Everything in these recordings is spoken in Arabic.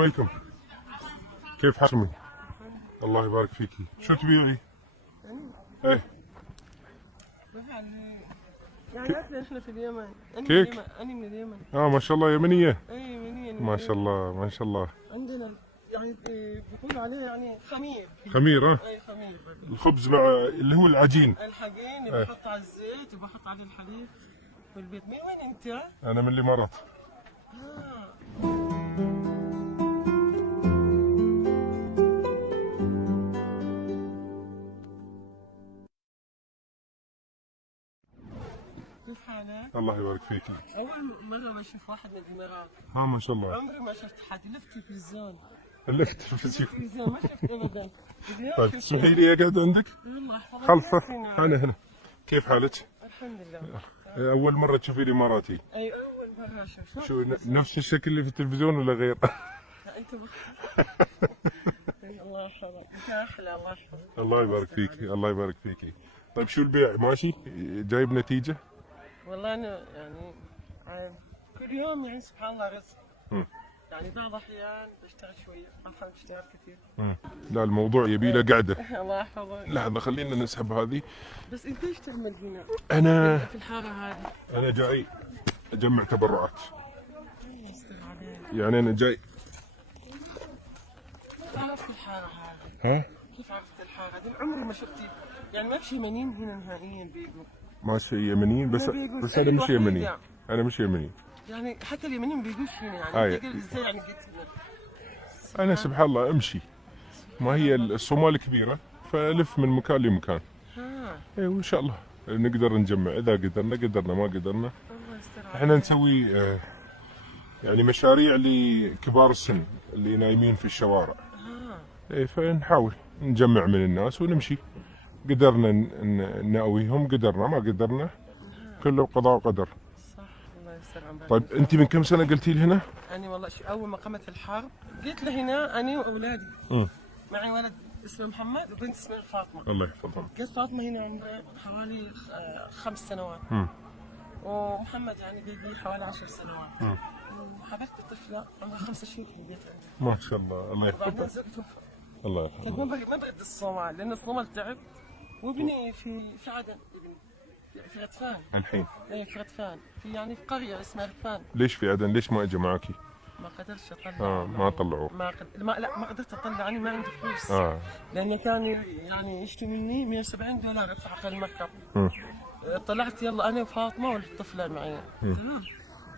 عليكم. كيف حالك؟ الله يبارك فيكي. شو تبيعي؟ ايه يعني احنا في اليمن. كيك؟ انا من اليمن. ما شاء الله يمنية. اي يمنية. ما شاء الله ما شاء الله. عندنا يعني بيقولوا عليها يعني خمير. خمير اي خمير. الخبز مع اللي هو العجين. الحجين بحط على الزيت وبحط عليه الحليب والبيض. من وين انت؟ انا من الامارات. كيف حالك؟ الله يبارك فيكي. اول مرة بشوف واحد من الامارات. ما شاء الله. عمري ما شفت حد. لفت تلفزيون. لفت التلفزيون. تلفزيون ما شفت ابدا. طيب تسمحي لي اقعد عندك؟ خلفه انا هنا. كيف حالك؟ الحمد لله. اول مرة تشوفي الاماراتي. اي اول مرة اشوف. شو نفس الشكل اللي في التلفزيون ولا غير؟ انت الله يحفظك. انت احلى. الله يحفظك. الله يبارك فيكي. الله يبارك فيكي. طيب شو البيع ماشي؟ جايب نتيجة؟ والله انا يعني كل يوم يعني سبحان الله رزق. يعني بعض الاحيان بشتغل شويه، بعض الاحيان بشتغل كثير. لا الموضوع يبي له قعده. الله يحفظك. لحظه خلينا نسحب هذه. بس انت ايش تعمل هنا؟ انا في الحاره هذه. انا جاي اجمع تبرعات. الله يستر عليك. يعني انا جاي. كيف عرفت الحاره هذه؟ ها؟ كيف عرفت الحاره هذه؟ عمري ما شفت يعني ما في يمنيين هنا نهائيا بيجوا. ماشي يمنيين بس انا مش يمني. انا مش يمني. يعني حتى اليمنيين بيجوش هنا يعني ازاي يعني جيت هنا؟ انا سبحان الله امشي. ما هي الصومال كبيره فالف من مكان لمكان. اي وان شاء الله نقدر نجمع. اذا قدرنا ما قدرنا. الله يستر عليك. احنا نسوي يعني مشاريع لكبار السن اللي نايمين في الشوارع. اي فنحاول نجمع من الناس ونمشي. قدرنا نأويهم، قدرنا ما قدرنا كله قضاء وقدر. صح. الله يستر عمرك. طيب انت من كم سنه قلتي لي هنا؟ أنا والله أول ما قامت الحرب جيت لهنا أنا وأولادي. معي ولد اسمه محمد وبنت اسمها فاطمة. الله يحفظها. جت فاطمة هنا عمرها حوالي 5 سنوات. ومحمد يعني بيجي حوالي 10 سنوات. وحبيبتي طفلة عمرها 5 شهور في البيت عندي. ما شاء الله. الله يحفظها. الله يحفظها. كنت ما برد الصومال لأن الصومال تعب. وابني في عدن. ابني في غطفان. الحين؟ ايه في غطفان. في يعني في قرية اسمها غطفان. ليش في عدن؟ ليش ما اجى معاكي؟ ما قدرتش اطلع. ما طلعوه. لا ما قدرت اطلع. انا ما عندي فلوس. لان كان يعني يشتوا مني 170 دولار ادفع على المركب. طلعت يلا انا وفاطمه والطفله معي. تمام.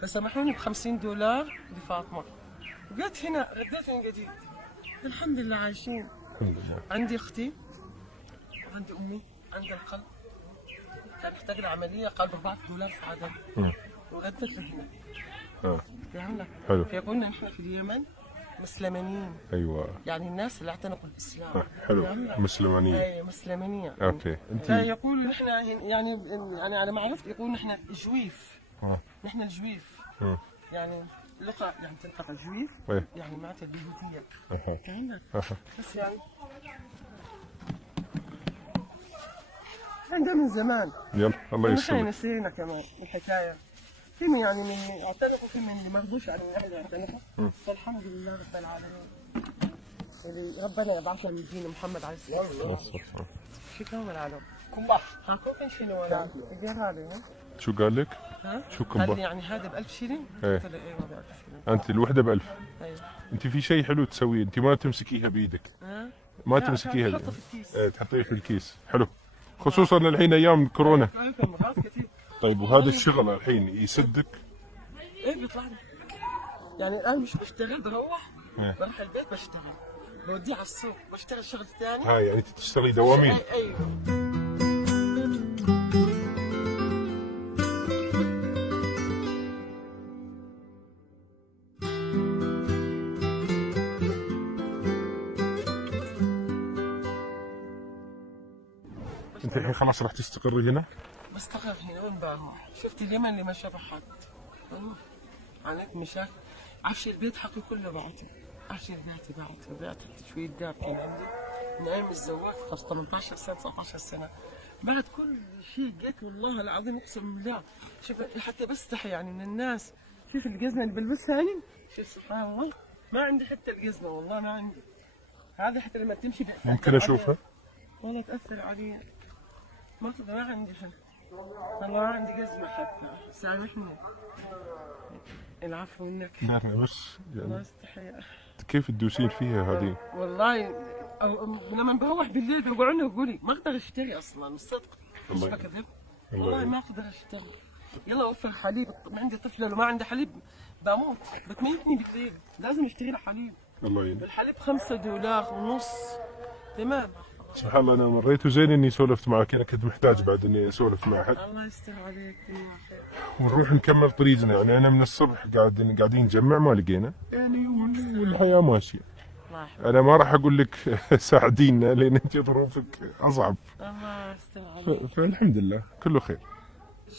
فسمحوني ب 50 دولار لفاطمه. وجيت هنا رديت من جديد. الحمد لله عايشين. الحمد لله. عندي اختي وعندي امي عندها القلب. كان محتاج لها عمليه قلب 4 دولار في عدن. وردت لهنا. فهمنا؟ حلو. فيقولنا نحن في اليمن مسلمانيين. ايوه. يعني الناس اللي اعتنقوا الاسلام. حلو. مسلمانيه. اي مسلمانيه. اوكي. انت فيقول نحن يعني على ما عرفت يقول نحن جويف. نحن الجويف. يعني لغه يعني تنطق جويف. يعني معناتها اليهوديه. فهمنا؟ بس يعني عندها من زمان. يلا الله يسلمك. نحن نسينا كمان الحكايه. في من يعني من اعتنقوا في من ما رضوش على الاهل اعتنقوا. فالحمد لله رب العالمين. اللي ربنا يبعث لنا من دين محمد عليه الصلاه والسلام. شو كمل على كمبا. هاكو شنو ولا هذا؟ شو قال لك؟ شو كمبا؟ قال لي يعني هذا ب 1000 شيلين؟ قلت له ايوه ب 1000 شيلين. انت الوحده ب 1000. ايوه. انت في شيء حلو تسويه، انت ما تمسكيها بايدك. ما تمسكيها. تحطها في الكيس. تحطيها في الكيس. حلو. خصوصا الحين ايام كورونا. طيب وهذا الشغل الحين يسدك؟ ايه بيطلع لي. يعني الان مش بشتغل بروح بروح البيت بشتغل. بوديه على السوق بشتغل شغل ثاني. يعني انت تشتغلي دوامين. ايوه. انت الحين خلاص راح تستقري هنا؟ بستقر هنا وين بروح؟ شفت اليمن اللي ما شاف حد. عانيت مشاكل. عفش البيت حقي كله بعته. عفش البيت بعت شوية داب كان عندي من ايام الزواج قبل 18 سنة 19 سنة. بعد كل شيء جيت والله العظيم اقسم بالله. شوف حتى بستحي يعني من الناس. شوف الجزمة اللي بلبسها هاي. شوف سبحان الله. ما عندي حتى الجزمة والله ما عندي. هذه حتى لما تمشي ممكن اشوفها؟ والله تأثر علي. ما عندي شيء. والله ما عندي جزمة حتى. سامحني. العفو منك. لا بس ما يعني استحي. كيف تدوسين فيها هذه؟ والله لما بروح بالليل بقعد وقولي ما اقدر اشتري اصلا الصدق. مش الله بكذب. الله والله ما اقدر اشتري. يلا وفر حليب، ما عندي طفله لو ما عندي حليب بموت، بتميتني بالليل، لازم اشتري له حليب. الله يعينك. الحليب $5.50. تمام. سبحان الله انا مريت وزين اني سولفت معك، انا كنت محتاج بعد اني اسولف مع احد الله يستر عليك يا خير. ونروح نكمل طريقنا. يعني انا من الصبح قاعدين نجمع ما لقينا يعني، والحياه ماشيه. الله يحفظك. انا ما راح اقول لك ساعدينا لان انت ظروفك اصعب، الله يستر عليك. فالحمد لله كله خير.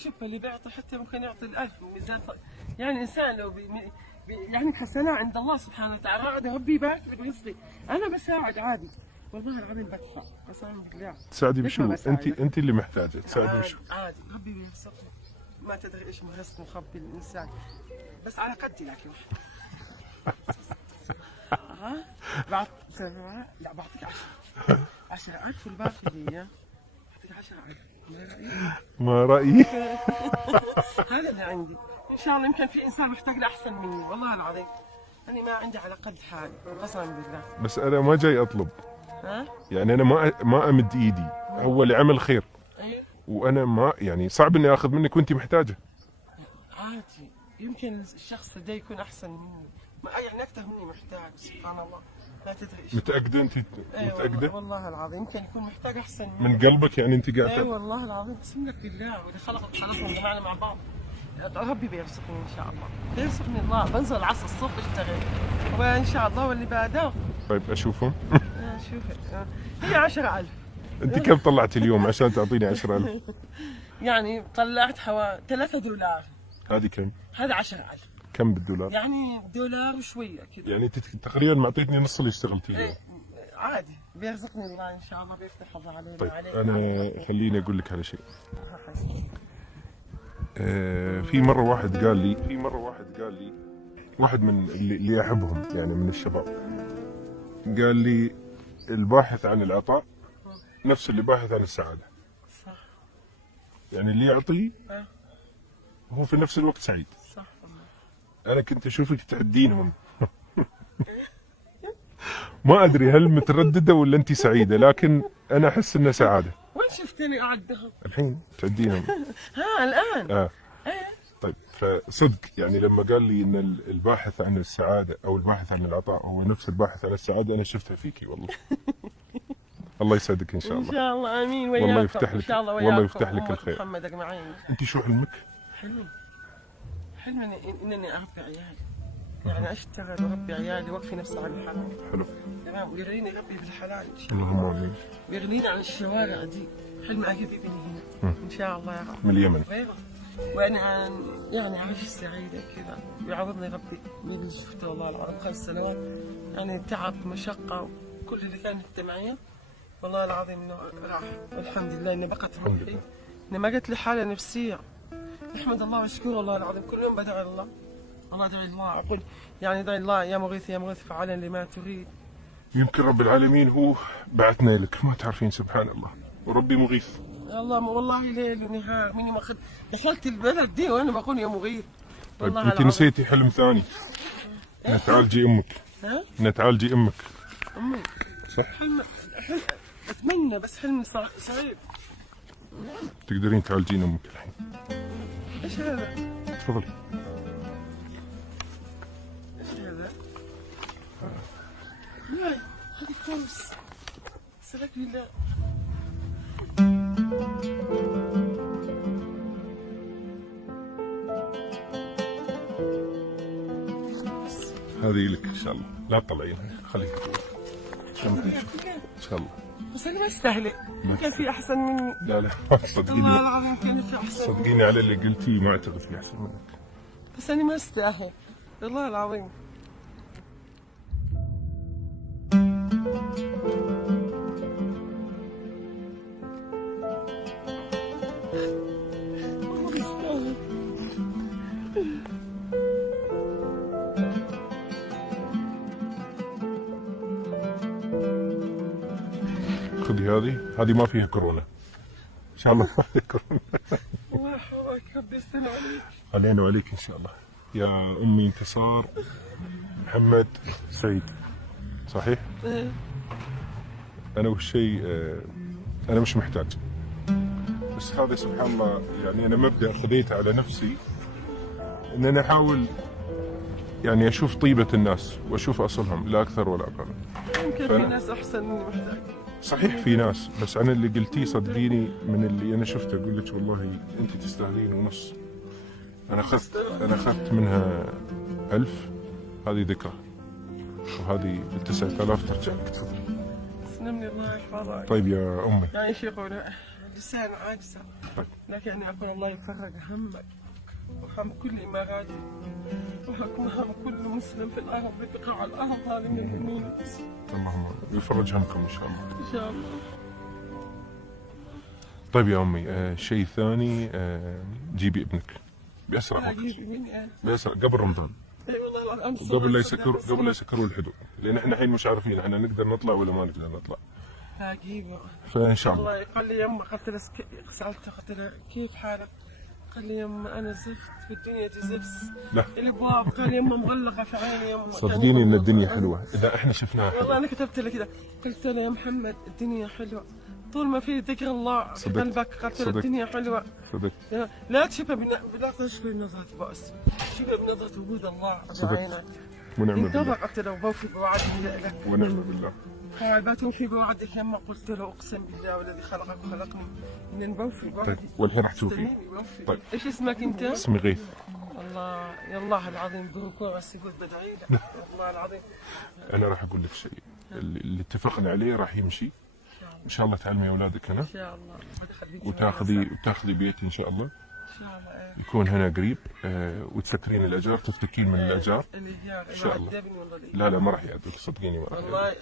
شوف اللي بيعطي حتى ممكن يعطي الألف وميزان يعني الإنسان لو يعني حسنة عند الله سبحانه وتعالى، ما عاد ربي يبارك لي برزقي، أنا بساعد عادي، والله العظيم بدفع قسما بالله. تساعدي ليش بشو؟ ما بساعدك؟ انت اللي محتاجه تساعدي بشو؟ عادي ربي بيرزقني، ما تدري ايش رزق مخبي الإنسان، بس على قدي لكن. ها؟ بعد سنة لا بعطيك 10,000 والباقي لي، بعطيك 10,000. ما رايي؟ هذا اللي عندي، ان شاء الله يمكن في انسان محتاج لاحسن مني، والله العظيم انا ما عندي على قد حالي قسما بالله. بس انا ما جاي اطلب، ها؟ يعني انا ما امد ايدي، هو لعمل خير ايه وانا ما يعني صعب اني اخذ منك وانت محتاجه. عادي، يمكن الشخص ده يكون احسن مني، ما يعني اكثر مني محتاج، سبحان الله لا تدري ايش. متاكده انت؟ أيوة متاكده؟ والله العظيم يمكن يكون محتاج احسن مني. من قلبك يعني انت اي قاعده؟ والله العظيم اقسم لك بالله، واذا خلقنا جمعنا مع بعض ربي بيرزقني ان شاء الله، بيرزقني الله، بنزل العصر الصبح اشتغل وان شاء الله واللي بعده. طيب اشوفهم. شوفي هي 10,000. انت كم طلعتي اليوم عشان تعطيني 10,000؟ يعني طلعت حوالي $3. هذه كم؟ هذا 10,000 كم بالدولار؟ يعني $1 وشويه كذا. يعني انت تقريبا معطيتني نص اللي اشتغلتيه. إيه، عادي بيرزقني الله ان شاء الله، بيفتح الله علينا طيب وعليك. انا خليني اقول لك على شيء. في مره واحد قال لي واحد من اللي احبهم يعني من الشباب، قال لي الباحث عن العطاء نفس اللي باحث عن السعاده. صح. يعني اللي يعطي أه. هو في نفس الوقت سعيد. صح والله. انا كنت اشوفك تعدينهم. ما ادري هل متردده ولا انت سعيده، لكن انا احس انها سعاده. وين شفتني اعدهم؟ الحين تعدينهم. ها الان؟ ايه. طيب فصدق يعني لما قال لي ان الباحث عن السعاده او الباحث عن العطاء هو نفس الباحث عن السعاده، انا شفتها فيكي والله. الله يسعدك ان شاء ان الله. شاء الله امين وياكم. والله يفتح لك، ان شاء الله والله وياكم يفتح لك أمة الخير. محمد اجمعين. انت شو حلمك؟ حلمي انني اربي عيالي، يعني اشتغل واربي عيالي واكفي نفسي عن الحرام. حلو. تمام، ويغنيني ربي بالحلال ان شاء الله. اللهم امين. ويغنيني عن الشوارع دي. حلمي اجيب ابني هنا ان شاء الله يا رب. من اليمن. وانا يعني عايش سعيده كذا، ويعوضني ربي باللي شفته والله العظيم 5 سنوات، يعني تعب مشقه وكل اللي كانت معي والله العظيم انه راح، والحمد لله اني بقت روحي، اني ما جت لي حاله نفسيه. احمد الله واشكره والله العظيم، كل يوم بدعي الله، الله ادعي الله، اقول يعني ادعي الله يا مغيث يا مغيث فعلا لما تريد. يمكن رب العالمين هو بعثنا لك، ما تعرفين سبحان الله، وربي مغيث. الله والله ليل ونهار مني ما دخلت البلد دي وانا بقول يا مغيث. طيب انت نسيتي حلم ثاني، ان تعالجي امك. ها؟ ان تعالجي امك. امي صح؟ حلم اتمنى، بس حلم صعب. تقدرين تعالجين امك الحين. ايش هذا؟ تفضلي. ايش هذا؟ لا هذه فلوس، سلك بالله. هذه لك ان شاء الله، لا تطلعينها، خليها ان شاء الله. بس انا ما استاهله، كان في احسن مني. لا لا والله صدقيني، العظيم كان في احسن مني. صدقيني على اللي قلتيه ما اعتقد في احسن منك. بس انا ما استاهل والله العظيم. والله يستاهل. خذي هذه ما فيها كورونا ان شاء الله ما فيها كورونا. الله يحفظك ربي يستر عليك. علينا وعليك ان شاء الله. يا امي انتصار محمد سعيد صحيح؟ إيه. انا والشيء انا مش محتاج، بس هذا سبحان الله يعني انا مبدأ خذيته على نفسي ان انا احاول يعني اشوف طيبة الناس واشوف اصلهم لا اكثر ولا اقل. يمكن في ناس احسن مني محتاج. صحيح في ناس، بس انا اللي قلتيه صدقيني من اللي انا شفته اقول لك والله انت تستاهلين ونص. انا اخذت منها 1000 هذه ذكرى، وهذه 9000 ترجع لك. تفضلي. تسلمني الله يحفظك. طيب يا امي. يعني ايش يقول لسان عاجزة، لكن يعني اقول الله يفرج همك وهم كل اماراتي وهم كل مسلم في الارض بقاع الارض هذه من يمين. اللهم يفرج همكم ان شاء الله. ان شاء الله. طيب يا امي شيء ثاني جيبي ابنك باسرع وقت. باسرع قبل رمضان. اي والله امس قبل لا يسكروا الحدود، لان احنا الحين مش عارفين احنا نقدر نطلع ولا ما نقدر نطلع. اجيبه فان شاء الله. والله قال لي يما قلت له سالته قلت له كيف حالك؟ قال لي يما انا زفت في الدنيا زفت. لا الابواب قال لي يما مغلقه في عيني يما. صدقيني ان الدنيا حلوه اذا احنا شفناها حلوة. والله انا كتبت له كذا قلت له يا محمد الدنيا حلوه طول ما في ذكر الله في قلبك. قلت له الدنيا حلوه. صدقت. لا تشوفها لا تشوفها بنظره بؤس، شوفها بنظره وجود الله بعينك. ونعم انتظر بالله. قلت له وبوفي بوعدي لك. ونعم بالله. لا توفي بوعدك يما. قلت له اقسم بالله والذي خلقك وخلقني ان بوفي طيب بوعدي. والحين راح توفي. طيب ايش اسمك انت؟ اسمي غيث. الله يا الله العظيم بركوع السجود بدعي لك والله العظيم. انا راح اقول لك شيء اللي اتفقنا عليه راح يمشي ان شاء الله. تعلمي اولادك هنا ان شاء الله وتاخذي بيت ان شاء الله. ان شاء الله يكون هنا قريب وتسكرين الاجار تفتكين من الاجار ان شاء الله. لا ما راح يعذبك صدقيني. ما راح والله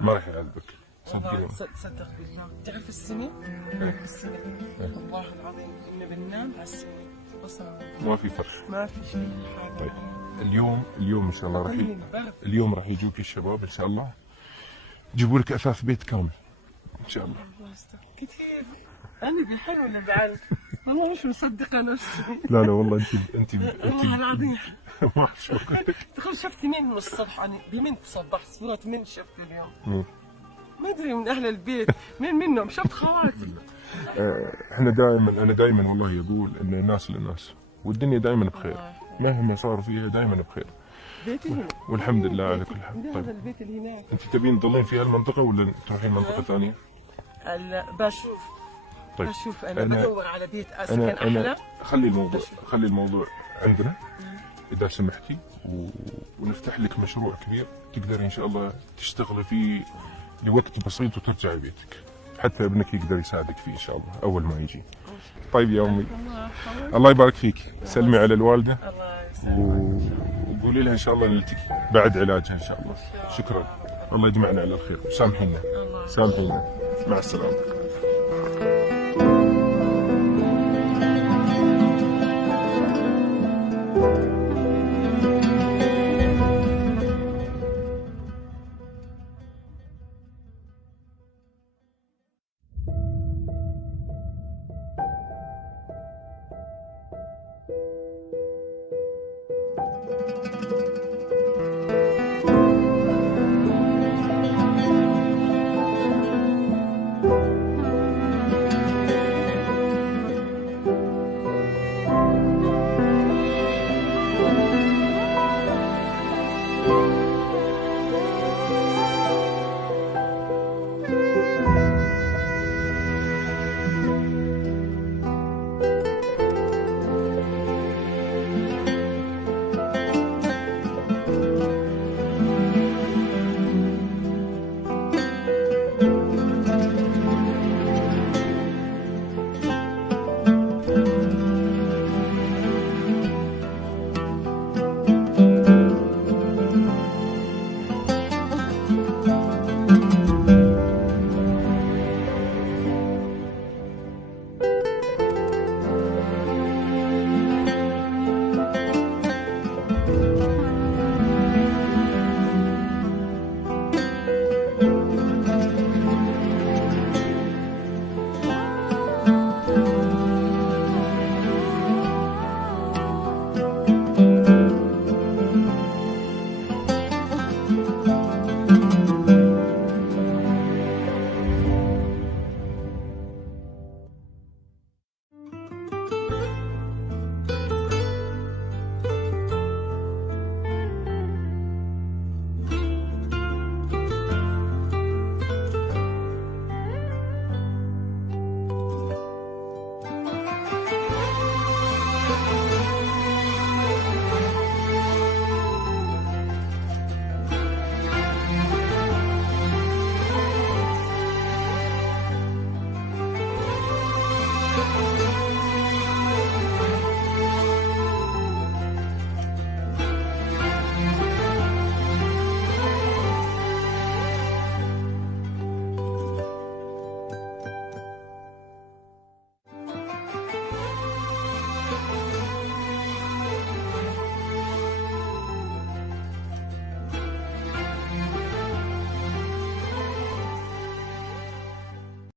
ما راح يعذبك صدقيني. تصدق بالله تعرف السنين؟ السنين والله العظيم كنا بننام على السنين اصلا ما في فرش. ما في شيء. طيب اليوم ان شاء الله اليوم راح يجوك الشباب ان شاء الله يجيبوا لك اثاث بيت كامل ان شاء الله. كثير انا بحلو ولا بعلم والله مش مصدقه نفسي. لا والله انت والله العظيم ما اعرف شو اقول لك. تخيل شفت مين من الصبح يعني بمن تصبحت صورة من شفت اليوم؟ ما ادري من اهل البيت مين منهم شفت خواتي. انا دائما والله اقول ان الناس للناس والدنيا دائما بخير مهما صار فيها دائما بخير. بيتي هنا والحمد لله على كل حال. طيب هذا البيت اللي هناك. انت تبين تضلين في هالمنطقه ولا تروحين منطقه ثانيه؟ بشوف. طيب بشوف انا بدور على بيت اسكن احلى. خلي الموضوع عندنا اذا سمحتي ونفتح لك مشروع كبير تقدري ان شاء الله تشتغلي فيه لوقت بسيط وترجعي بيتك، حتى ابنك يقدر يساعدك فيه ان شاء الله اول ما يجي. طيب يا امي الله يبارك فيك، سلمي على الوالده وقولي لها ان شاء الله نلتقي بعد علاجها ان شاء الله. شكرا الله يجمعنا على الخير وسامحينا. مع السلامه.